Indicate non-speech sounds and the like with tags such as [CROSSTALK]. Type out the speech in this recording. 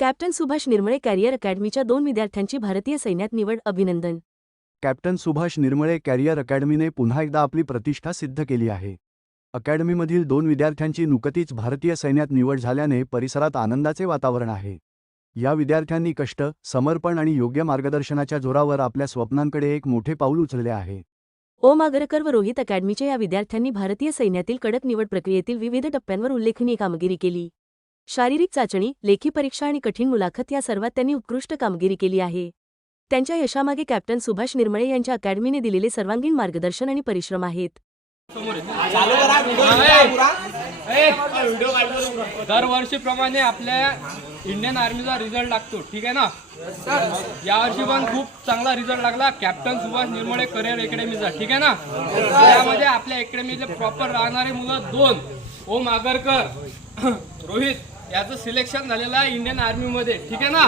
Captain Subhash Nirmale career अकॅडमीच्या दोन विद्यार्थ्यांची भारतीय सैन्यात निवड अभिनंदन. कॅप्टन सुभाष निर्मळे कॅरियर अकॅडमीने पुन्हा एकदा आपली प्रतिष्ठा सिद्ध केली आहे. अकॅडमीमधील दोन विद्यार्थ्यांची नुकतीच भारतीय सैन्यात निवड झाल्याने परिसरात आनंदाचे वातावरण आहे. या विद्यार्थ्यांनी कष्ट समर्पण आणि योग्य मार्गदर्शनाच्या जोरावर आपल्या स्वप्नांकडे एक मोठे पाऊल उचलले आहे. ओम आगरकर व रोहित अकॅडमीच्या या विद्यार्थ्यांनी भारतीय सैन्यातील कडक निवड प्रक्रियेतील विविध टप्प्यांवर उल्लेखनीय कामगिरी केली. शारीरिक चाचणी लेखी परीक्षा आणि कठीण मुलाखत या सर्वात त्यांनी उत्कृष्ट कामगिरी केली आहे. त्यांच्या यशामागे कॅप्टन सुभाष निर्मळे यांच्या अकॅडमीने दिलेले सर्वांगीण मार्गदर्शन आणि परिश्रम आहेत. दरवर्षीप्रमाणे आपल्या इंडियन आर्मीचा रिझल्ट लागतो ठीक आहे ना? यावर्षी पण खूप चांगला रिझल्ट लागला कॅप्टन सुभाष निर्मळे करिअर अकॅडमीचा ठीक आहे ना? त्यामध्ये आपल्या अकॅडमीचे प्रॉपर राहणारे मुलं दोन ओम आगरकर [CLEARS THROAT] रोहित याचं सिलेक्शन झालेलं आहे इंडियन आर्मीमध्ये. ठीक आहे ना?